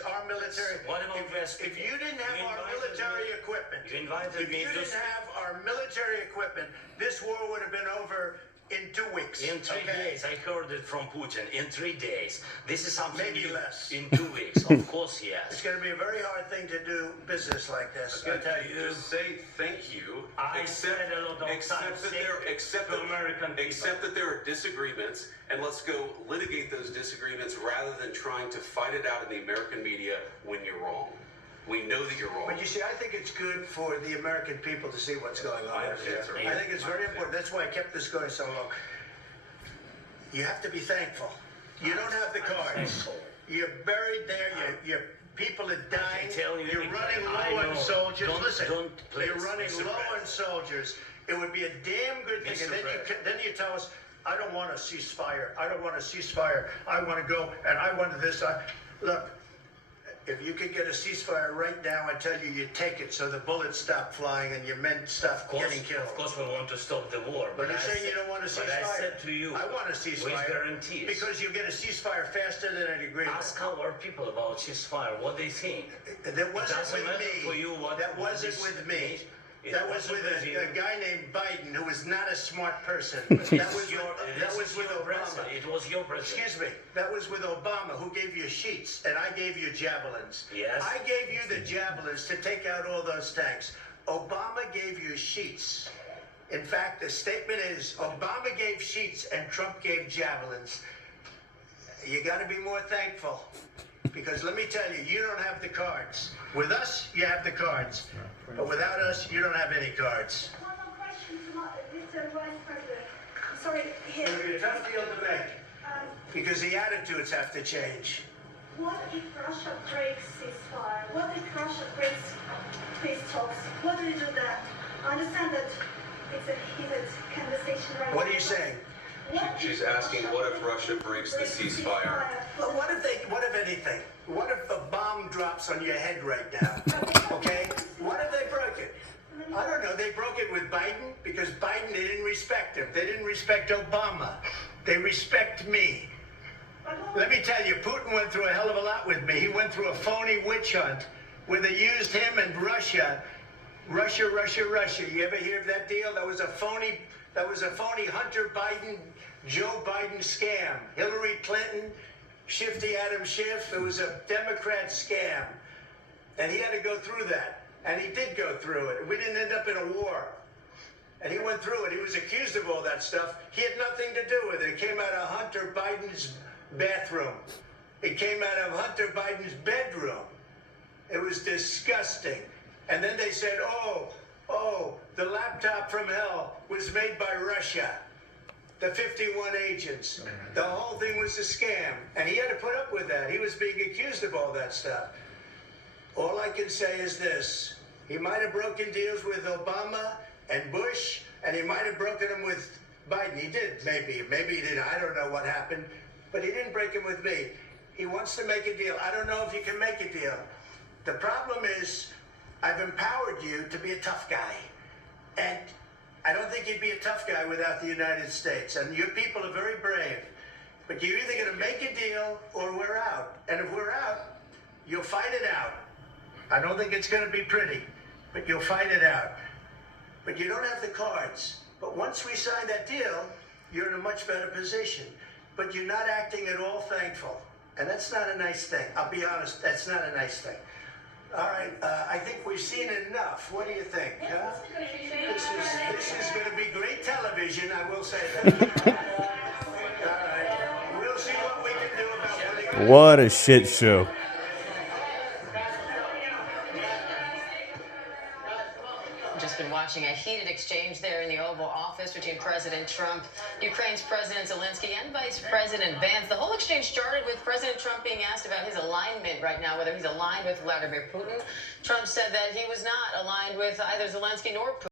our military. What about West? If you didn't have our military equipment, you invited if me you to didn't have our military equipment, this war would have been over in 2 weeks. in 3 days. I heard it from Putin. In 3 days. This is something Maybe you, less. In 2 weeks, of course, It's yes. going to be a very hard thing to do business like this. I tell you. Just say thank you. I said a lot of times, Accept that there are disagreements, and let's go litigate those disagreements rather than trying to fight it out in the American media when you're wrong. We know that you're wrong. But you see, I think it's good for the American people to see what's going on. I understand, sir. I think it's very important. That's why I kept this going so long. You have to be thankful. You don't have the cards. You're buried there. Your people are dying. You're running low on soldiers. Listen, you're running low on soldiers. It would be a damn good thing. And then you tell us, I don't want a ceasefire. I don't want a ceasefire. I want to go and I want this. Look, if you could get a ceasefire right now, I tell you, you take it so the bullets stop flying and your men stop getting killed. Of course, we want to stop the war. But you're saying you don't want a ceasefire. But I said to you, I want a ceasefire. with guarantees. Because you get a ceasefire faster than an agreement. Ask our people about ceasefire, what they think. That wasn't doesn't with matter me. for you what- That what wasn't this with me. means. It That was wasn't with with you. a guy named Biden who was not a smart person. That was with Obama. It was your president. Excuse me. That was with Obama, who gave you sheets, and I gave you javelins. Yes. I gave you the javelins to take out all those tanks. Obama gave you sheets. In fact, the statement is Obama gave sheets and Trump gave javelins. You got to be more thankful. Because let me tell you, you don't have the cards. With us, you have the cards. But without us, you don't have any cards. One more question to Mr. Vice President. Sorry, here. It'll be a tough deal to make. Because the attitudes have to change. What if Russia breaks ceasefire? What if Russia breaks peace talks? What do you do then? I understand that it's a heated conversation right now. What are you saying? She's asking, what if Russia breaks the ceasefire? Well, what if anything? What if a bomb drops on your head right now? Okay? What if they broke it? I don't know. They broke it with Biden because Biden, they didn't respect him. They didn't respect Obama. They respect me. Let me tell you, Putin went through a hell of a lot with me. He went through a phony witch hunt where they used him and Russia. Russia. You ever hear of that deal? That was a phony Hunter Biden, Joe Biden scam. Hillary Clinton, Shifty Adam Schiff. It was a Democrat scam. And he had to go through that. And he did go through it. We didn't end up in a war. And he went through it. He was accused of all that stuff. He had nothing to do with it. It came out of Hunter Biden's bathroom. It came out of Hunter Biden's bedroom. It was disgusting. And then they said, oh, the laptop from hell was made by Russia. The 51 agents. The whole thing was a scam. And he had to put up with that. He was being accused of all that stuff. All I can say is this. He might have broken deals with Obama and Bush, and he might have broken them with Biden. He did, maybe. Maybe he didn't. I don't know what happened. But he didn't break them with me. He wants to make a deal. I don't know if you can make a deal. The problem is, I've empowered you to be a tough guy. And I don't think you'd be a tough guy without the United States. And your people are very brave. But you're either going to make a deal or we're out. And if we're out, you'll fight it out. I don't think it's going to be pretty, but you'll fight it out. But you don't have the cards. But once we sign that deal, you're in a much better position. But you're not acting at all thankful. And that's not a nice thing. I'll be honest, that's not a nice thing. All right, I think we've seen enough. What do you think? Huh? This is going to be great television, I will say that. All right, we'll see what we can do about winning. What a shit show. Just been watching a heated exchange there in the Oval Office between President Trump, Ukraine's President Zelensky, and Vice President Vance. The whole exchange started with President Trump being asked about his alignment right now, whether he's aligned with Vladimir Putin. Trump said that he was not aligned with either Zelensky nor Putin.